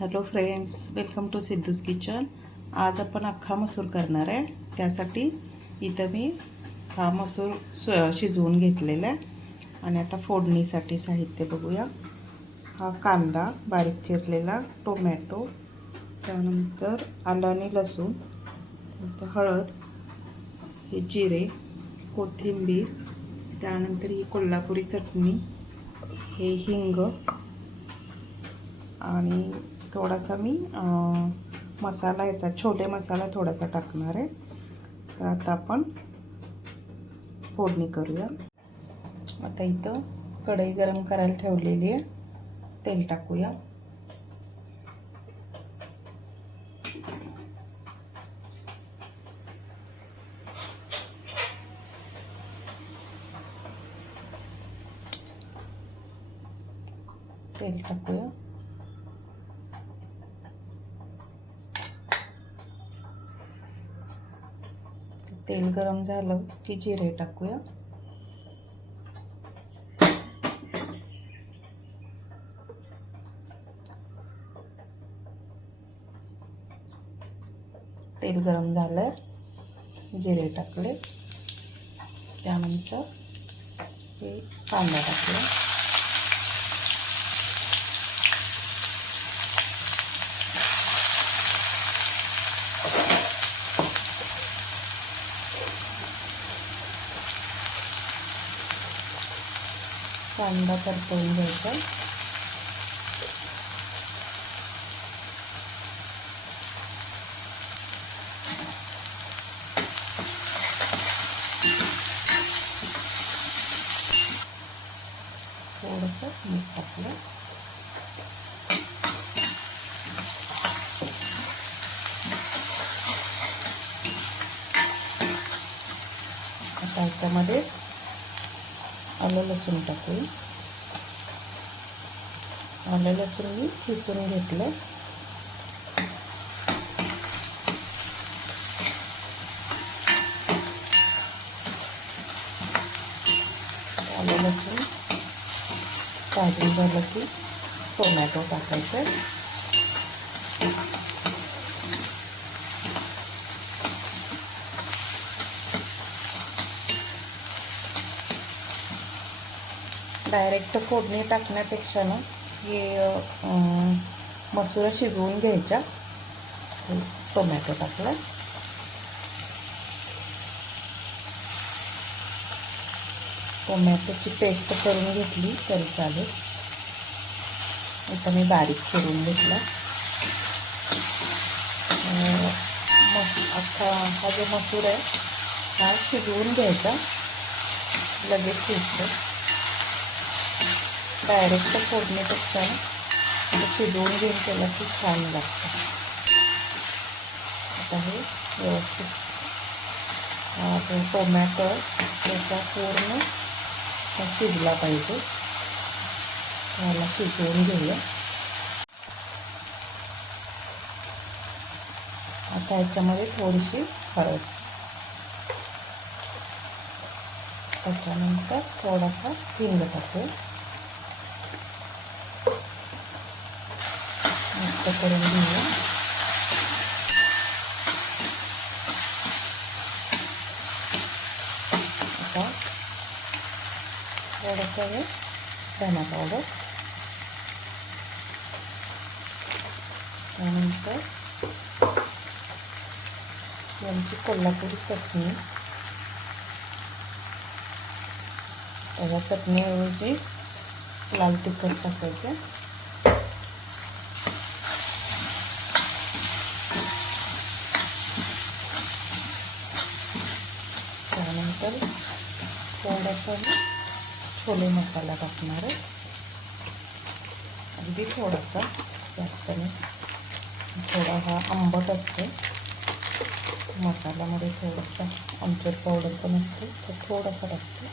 Hello friends, welcome to Siddhu's kitchen. आज आपण अख्खा मसूर करणार आहे। त्यासाठी इथं मी हा मसूर शिजवून घेतलेला आहे। आणि आता फोडणीसाठी साहित्य बघूया। हा कांदा बारीक चिरलेला, टोमॅटो, त्यानंतर आलं आणि लसूण, त्यानंतर हळद, हे जिरे, कोथिंबीर, त्यानंतर ही कोल्हापुरी चटणी, हे हिंग आणि थोडासा मी मसाला याचा छोले मसाला थोडासा टाकणार आहे। तर आता आपण फोडणी करूया। आता इथं कढई गरम करायला ठेवलेली आहे। तेल टाकूया। तेल टाकूया। तेल गरम झालं की जिरे टाकूया। तेल गरम झालं, जिरे टाकले, त्यानंतर हे कांदा टाकला, कांदा परतवून घ्यायचा। थोडंसं मीठ टाकलं, आता याच्यामध्ये आलं लसूण टाकूया। आलं लसूण मी किसून घेतलं। आलं लसूण भाजून झालं की टोमॅटो टाकायचं। डायरेक्ट फोडणी टाकण्यापेक्षा ना हे मसूर शिजवून घ्यायच्या। टोमॅटो टाकला, टोमॅटोची पेस्ट करून घेतली तरी चालेल। आता मी बारीक चिरून घेतला। अख्खा हा जो मसूर आहे हा शिजवून घ्यायचा, लगेच शिजतो। डायरेक्ट फोडणीपेक्षा शिजवून घेऊन केला की छान लागतं। आता हे व्यवस्थित टोमॅटो त्याचा पूर्ण शिजला पाहिजे, याला शिजवून घेऊया। आता याच्यामध्ये थोडीशी हळद, त्याच्यानंतर थोडासा हिंग टाकूया, मिक्स करून घेऊया। आता थोडंसं हे धना पावडर, त्यानंतर यांची कोल्हापुरी चटणी, त्याच्या चटणीऐवजी लाल तिखट टाकायचं, त्यानंतर थोडासा छोले मसाला टाकणार आहे, अगदी थोडासा, जास्त नाही। थोडा हा आंबट असतो मसाल्यामध्ये, थोडासा आमचूर पावडर पण असते, तर थोडासा टाकतो।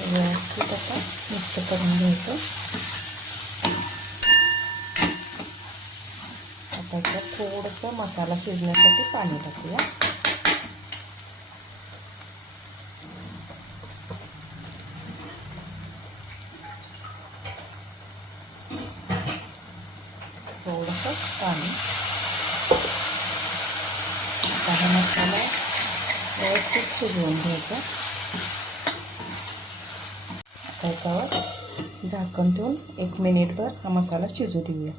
व्यवस्थित आता मिक्स करून घ्यायचं। आता याच्यात थोडंसं मसाला शिजण्यासाठी पाणी टाकूया। व्यवस्थित शिजवून घ्यायचं. त्याच्यावर झाकण ठेवून 1 मिनिटभर हा मसाला शिजू देऊया.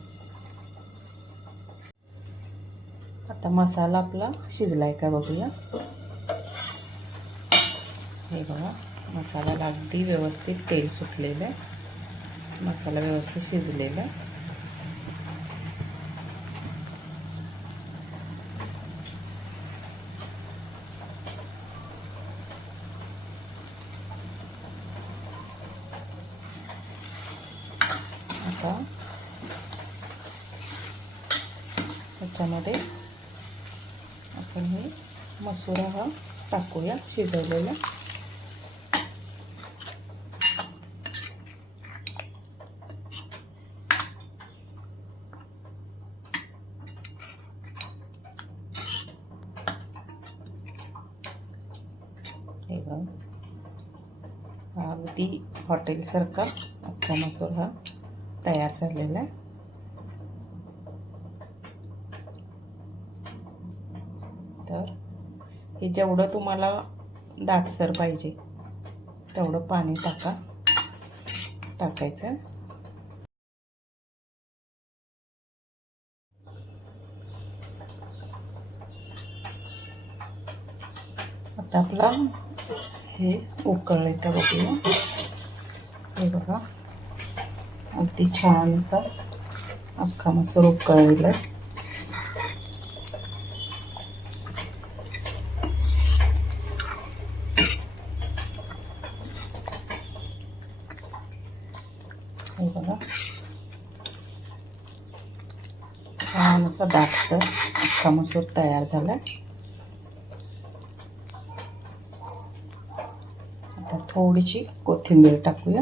आता मसाला आपला शिजलाय का बघूया. हे बघा, मसाला अगदी व्यवस्थित तेल सुटलेलं आहे. मसाला व्यवस्थित शिजलेला आहे. आता त्याच्यामध्ये आपण हे मसूर हा टाकूया शिजवलेला. हे बघा, हा अगदी हॉटेलसारखा अख्खा मसूर हा तयार झालेला आहे. तर हे जेवढं तुम्हाला दाटसर पाहिजे तेवढं पाणी टाकायचं. आता आपला हे उकळले का बघूया. हे बघा, अगदी छान असा अख्खा मसूर उकळलेला आहे. हे बघा, छान असा दाटसर अख्खा मसूर तयार झाला. आता थोडीशी कोथिंबीर टाकूया.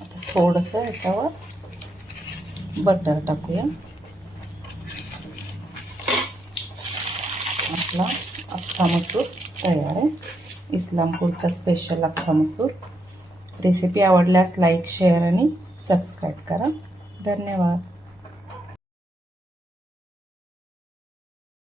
आता थोडंसं याच्यावर बटर टाकूया. आपला अख्खा मसूर तयार आहे. इस्लामपूरचा स्पेशल अख्खा मसूर. रेसिपी आवडल्यास लाईक, शेअर आणि सबस्क्राईब करा. धन्यवाद.